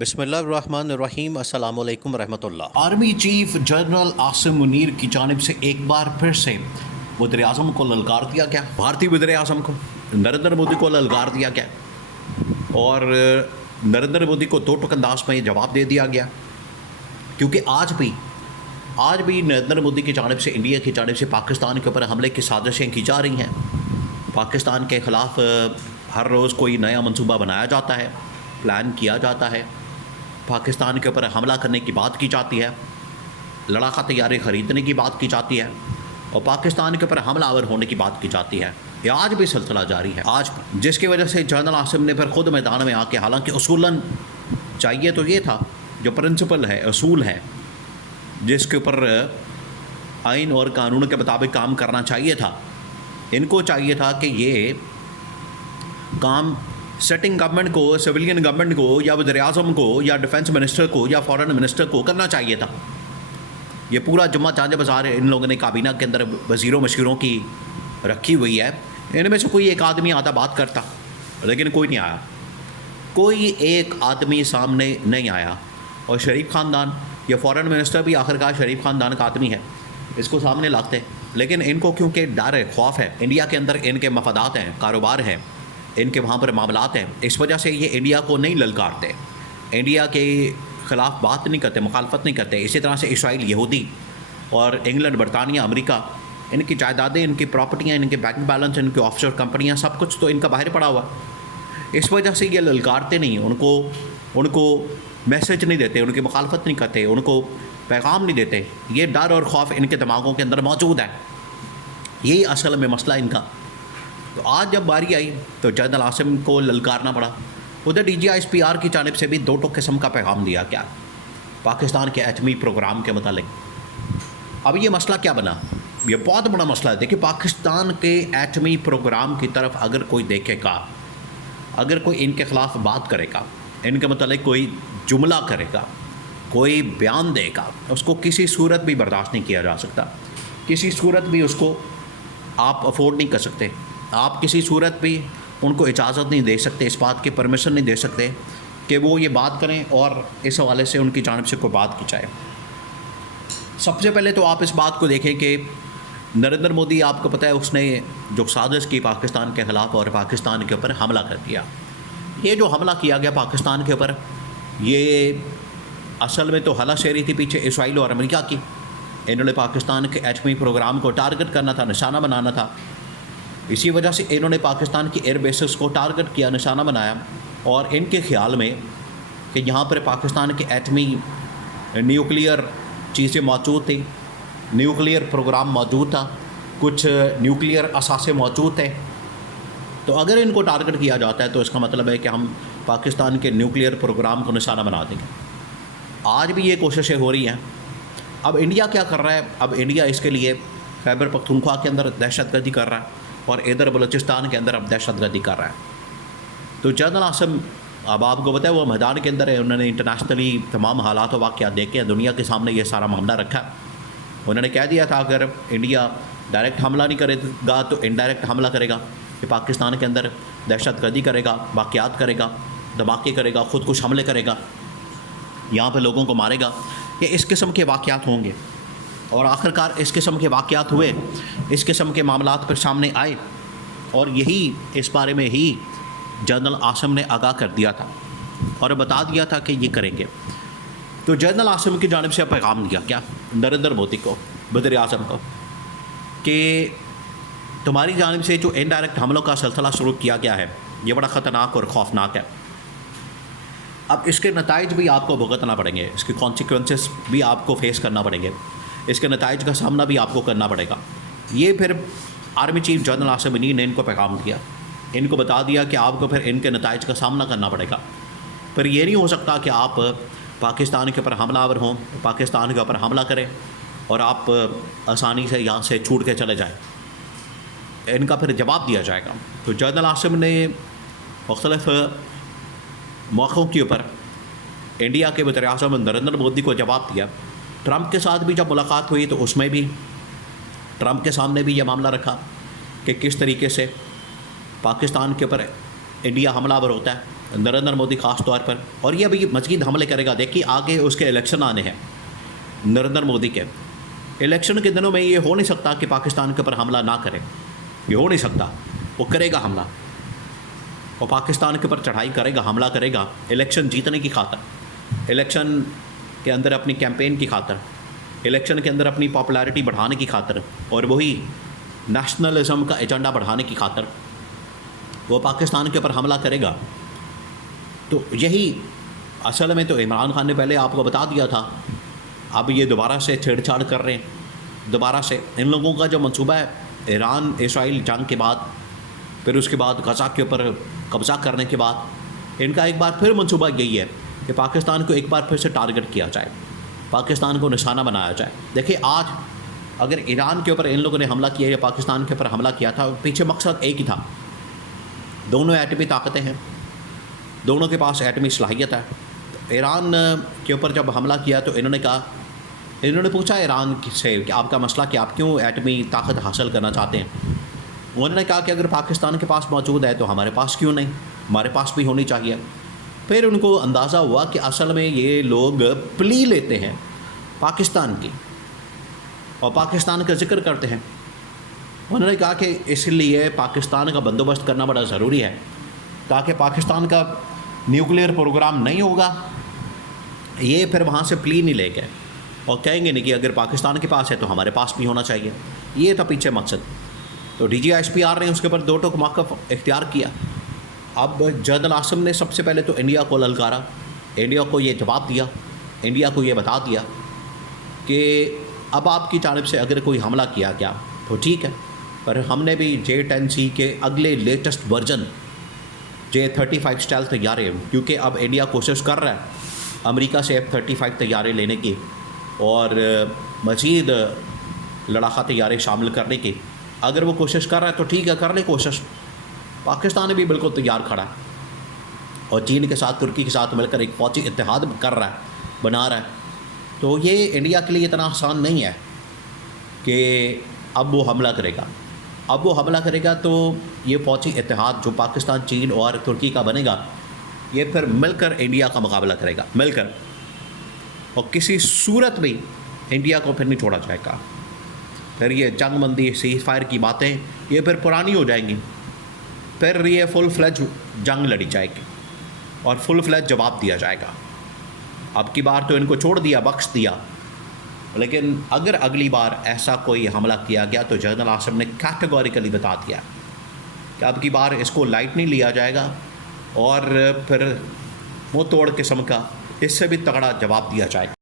بسم اللہ الرحمن الرحیم۔ السلام علیکم ورحمۃ اللہ۔ Army chief general Asim Munir کی جانب سے ایک بار پھر سے وزیر اعظم کو للکار دیا گیا، بھارتی وزیر اعظم کو نریندر مودی کو للکار دیا گیا اور نریندر مودی کو دو ٹوک انداز میں جواب دے دیا گیا، کیونکہ آج بھی نریندر مودی کی جانب سے، انڈیا کی جانب سے پاکستان کے اوپر حملے کی سازشیں کی جا رہی ہیں۔ پاکستان کے خلاف ہر روز کوئی نیا منصوبہ بنایا جاتا ہے، پلان کیا جاتا ہے، پاکستان کے اوپر حملہ کرنے کی بات کی جاتی ہے، لڑاکا طیارے خریدنے کی بات کی جاتی ہے اور پاکستان کے اوپر حملہ آور ہونے کی بات کی جاتی ہے۔ یہ آج بھی سلسلہ جاری ہے، آج بھی، جس کی وجہ سے جنرل عاصم نے پھر خود میدان میں آ کے، حالانکہ اصولاً چاہیے تو یہ تھا، جو پرنسپل ہے، اصول ہے، جس کے اوپر آئین اور قانون کے مطابق کام کرنا چاہیے تھا، ان کو چاہیے تھا کہ یہ کام سیٹنگ گورنمنٹ کو، سویلین گورنمنٹ کو، یا وزیر اعظم کو، یا ڈیفنس منسٹر کو، یا فارن منسٹر کو کرنا چاہیے تھا۔ یہ پورا جمعہ جانج بازار ان لوگوں نے کابینہ کے اندر وزیروں مشیروں کی رکھی ہوئی ہے، ان میں سے کوئی ایک آدمی آتا بات کرتا، لیکن کوئی نہیں آیا، کوئی ایک آدمی سامنے نہیں آیا۔ اور شریف خاندان، یہ فارن منسٹر بھی آخرکار شریف خاندان کا آدمی ہے، اس کو سامنے لاتے، لیکن ان کو کیونکہ ڈر ہے، خوف ہے، انڈیا کے اندر ان کے مفادات ہیں، کاروبار ہیں، ان کے وہاں پر معاملات ہیں، اس وجہ سے یہ انڈیا کو نہیں للکارتے، انڈیا کے خلاف بات نہیں کرتے، مخالفت نہیں کرتے۔ اسی طرح سے اسرائیل، یہودی اور انگلینڈ، برطانیہ، امریکہ، ان کی جائیدادیں، ان کی پراپرٹیاں، ان کے بینک بیلنس، ان کی آف شور کمپنیاں، سب کچھ تو ان کا باہر پڑا ہوا، اس وجہ سے یہ للکارتے نہیں، ان کو میسج نہیں دیتے، ان کی مخالفت نہیں کرتے، ان کو پیغام نہیں دیتے۔ یہ ڈر اور خوف ان کے دماغوں کے اندر موجود ہے، یہی اصل میں مسئلہ ان کا۔ تو آج جب باری آئی تو جنرل عاصم کو للکارنا پڑا۔ ادھر D G S P R کی جانب سے بھی دو ٹوک قسم کا پیغام دیا گیا پاکستان کے ایٹمی پروگرام کے متعلق۔ اب یہ مسئلہ کیا بنا؟ یہ بہت بڑا مسئلہ ہے۔ دیکھیں، پاکستان کے ایٹمی پروگرام کی طرف اگر کوئی دیکھے گا، اگر کوئی ان کے خلاف بات کرے گا، ان کے متعلق کوئی جملہ کرے گا، کوئی بیان دے گا، اس کو کسی صورت بھی برداشت نہیں کیا جا سکتا، کسی صورت بھی اس کو آپ افورڈ نہیں کر سکتے، آپ کسی صورت بھی ان کو اجازت نہیں دے سکتے، اس بات کی پرمیشن نہیں دے سکتے کہ وہ یہ بات کریں اور اس حوالے سے ان کی جانب سے کوئی بات کی جائے۔ سب سے پہلے تو آپ اس بات کو دیکھیں کہ نریندر مودی، آپ کو پتہ ہے، اس نے جو سازش کی پاکستان کے خلاف اور پاکستان کے اوپر حملہ کر دیا۔ یہ جو حملہ کیا گیا پاکستان کے اوپر، یہ اصل میں تو ہلا شیری تھی پیچھے اسرائیل اور امریکہ کی۔ انہوں نے پاکستان کے ایٹمی پروگرام کو ٹارگٹ کرنا تھا، نشانہ بنانا تھا، اسی وجہ سے انہوں نے پاکستان کی ایئر بیسز کو ٹارگٹ کیا، نشانہ بنایا، اور ان کے خیال میں کہ یہاں پر پاکستان کے ایٹمی نیوکلیئر چیزیں موجود تھیں، نیوکلیئر پروگرام موجود تھا، کچھ نیوکلیئر اثاثے موجود تھے، تو اگر ان کو ٹارگٹ کیا جاتا ہے تو اس کا مطلب ہے کہ ہم پاکستان کے نیوکلیئر پروگرام کو نشانہ بنا دیں گے۔ آج بھی یہ کوششیں ہو رہی ہیں۔ اب انڈیا کیا کر رہا ہے؟ اب انڈیا اس کے لیے خیبر پختونخوا کے اندر دہشت گردی کر رہا ہے اور ادھر بلوچستان کے اندر اب دہشت گردی کر رہا ہے۔ تو جنرل عاصم، اب آپ کو پتہ ہے، وہ میدان کے اندر ہے، انہوں نے انٹرنیشنلی تمام حالات و واقعات دیکھے ہیں، دنیا کے سامنے یہ سارا معاملہ رکھا ہے۔ انہوں نے کہہ دیا تھا اگر انڈیا ڈائریکٹ حملہ نہیں کرے گا تو انڈائریکٹ حملہ کرے گا، کہ پاکستان کے اندر دہشت گردی کرے گا، واقعات کرے گا، دھماکے کرے گا، خود کش حملے کرے گا، یہاں پہ لوگوں کو مارے گا، یہ اس قسم کے واقعات ہوں گے۔ اور آخرکار اس قسم کے واقعات ہوئے، اس قسم کے معاملات پر سامنے آئے، اور یہی اس بارے میں ہی جنرل عاصم نے آگاہ کر دیا تھا اور بتا دیا تھا کہ یہ کریں گے۔ تو جنرل عاصم کی جانب سے پیغام دیا کیا نریندر مودی کو، وزیر اعظم کو، کہ تمہاری جانب سے جو انڈائریکٹ حملوں کا سلسلہ شروع کیا گیا ہے، یہ بڑا خطرناک اور خوفناک ہے۔ اب اس کے نتائج بھی آپ کو بھگتنا پڑیں گے، اس کے کانسیکوینسز بھی آپ کو فیس کرنا پڑیں گے، اس کے نتائج کا سامنا بھی آپ کو کرنا پڑے گا۔ یہ پھر army chief general Asim Munir نے ان کو پیغام دیا، ان کو بتا دیا کہ آپ کو پھر ان کے نتائج کا سامنا کرنا پڑے گا۔ پھر یہ نہیں ہو سکتا کہ آپ پاکستان کے اوپر حملہ آور ہوں، پاکستان کے اوپر حملہ کریں اور آپ آسانی سے یہاں سے چھوٹ کے چلے جائیں، ان کا پھر جواب دیا جائے گا۔ تو جنرل عاصم نے مختلف موقعوں کے اوپر انڈیا کے وزیر اعظم نریندر مودی کو جواب دیا۔ ٹرمپ کے ساتھ بھی جب ملاقات ہوئی تو اس میں بھی ٹرمپ کے سامنے بھی یہ معاملہ رکھا کہ کس طریقے سے پاکستان کے اوپر انڈیا حملہ آور ہوتا ہے، نریندر مودی خاص طور پر، اور یہ ابھی مزید حملے کرے گا. دیکھیے آگے اس کے الیکشن آنے ہیں نریندر مودی کے. الیکشن کے دنوں میں یہ ہو نہیں سکتا کہ پاکستان کے اوپر حملہ نہ کرے، یہ ہو نہیں سکتا. وہ کرے گا حملہ، وہ پاکستان کے اوپر چڑھائی کرے گا، حملہ کرے گا الیکشن جیتنے کی خاطر، الیکشن کے اندر اپنی کیمپین کی خاطر، الیکشن کے اندر اپنی پاپولیرٹی بڑھانے کی خاطر، اور وہی نیشنلزم کا ایجنڈا بڑھانے کی خاطر وہ پاکستان کے اوپر حملہ کرے گا. تو یہی اصل میں تو عمران خان نے پہلے آپ کو بتا دیا تھا. اب یہ دوبارہ سے چھیڑ چھاڑ کر رہے ہیں. دوبارہ سے ان لوگوں کا جو منصوبہ ہے ایران اسرائیل جنگ کے بعد، پھر اس کے بعد غزہ کے اوپر قبضہ کرنے کے بعد، ان کا ایک بار پھر منصوبہ یہی ہے کہ پاکستان کو ایک بار پھر سے ٹارگٹ کیا جائے، پاکستان کو نشانہ بنایا جائے. دیکھیں آج اگر ایران کے اوپر ان لوگوں نے حملہ کیا یا پاکستان کے اوپر حملہ کیا تھا، پیچھے مقصد ایک ہی تھا. دونوں ایٹمی طاقتیں ہیں، دونوں کے پاس ایٹمی صلاحیت ہے. ایران کے اوپر جب حملہ کیا تو انہوں نے پوچھا ایران سے کہ آپ کا مسئلہ کہ آپ کیوں ایٹمی طاقت حاصل کرنا چاہتے ہیں. انہوں نے کہا کہ اگر پاکستان کے پاس موجود ہے تو ہمارے پاس کیوں نہیں، ہمارے پاس بھی ہونی چاہیے. پھر ان کو اندازہ ہوا کہ اصل میں یہ لوگ پلی لیتے ہیں پاکستان کی اور پاکستان کا ذکر کرتے ہیں. انہوں نے کہا کہ اس لیے پاکستان کا بندوبست کرنا بڑا ضروری ہے تاکہ پاکستان کا نیوکلیئر پروگرام نہیں ہوگا. یہ پھر وہاں سے پلی نہیں لے گئے اور کہیں گے نہیں کہ اگر پاکستان کے پاس ہے تو ہمارے پاس بھی ہونا چاہیے. یہ تھا پیچھے مقصد. تو D G S P R نے اس کے اوپر دو ٹوک موقف اختیار کیا. اب جنرل عاصم نے سب سے پہلے تو انڈیا کو للکارا، انڈیا کو یہ جواب دیا، انڈیا کو یہ بتا دیا کہ اب آپ کی جانب سے اگر کوئی حملہ کیا گیا تو ٹھیک ہے، پر ہم نے بھی J-10C کے اگلے لیٹسٹ ورژن J-35 اسٹائل طیارے، کیونکہ اب انڈیا کوشش کر رہا ہے امریکہ سے F-35 طیارے لینے کی اور مزید لڑاکا طیارے شامل کرنے کی. اگر وہ کوشش کر رہا ہے تو ٹھیک ہے، کر لے کوشش. پاکستان بھی بالکل تیار کھڑا ہے اور چین کے ساتھ ترکی کے ساتھ مل کر ایک فوجی اتحاد کر رہا ہے، بنا رہا ہے. تو یہ انڈیا کے لیے اتنا آسان نہیں ہے کہ اب وہ حملہ کرے گا. اب وہ حملہ کرے گا تو یہ فوجی اتحاد جو پاکستان، چین اور ترکی کا بنے گا، یہ پھر مل کر انڈیا کا مقابلہ کرے گا، مل کر. اور کسی صورت بھی انڈیا کو پھر نہیں چھوڑا جائے گا. پھر یہ جنگ بندی، سیز فائر کی باتیں یہ پھر پرانی ہو جائیں گی. پھر یہ فل فلیج جنگ لڑی جائے گی اور فل فلیج جواب دیا جائے گا. اب کی بار تو ان کو چھوڑ دیا، بخش دیا، لیکن اگر اگلی بار ایسا کوئی حملہ کیا گیا تو جنرل عاصم نے کیٹیگوریکلی بتا دیا کہ اب کی بار اس کو لائٹ نہیں لیا جائے گا اور پھر منہ توڑ قسم کا اس سے بھی تگڑا جواب دیا جائے گا.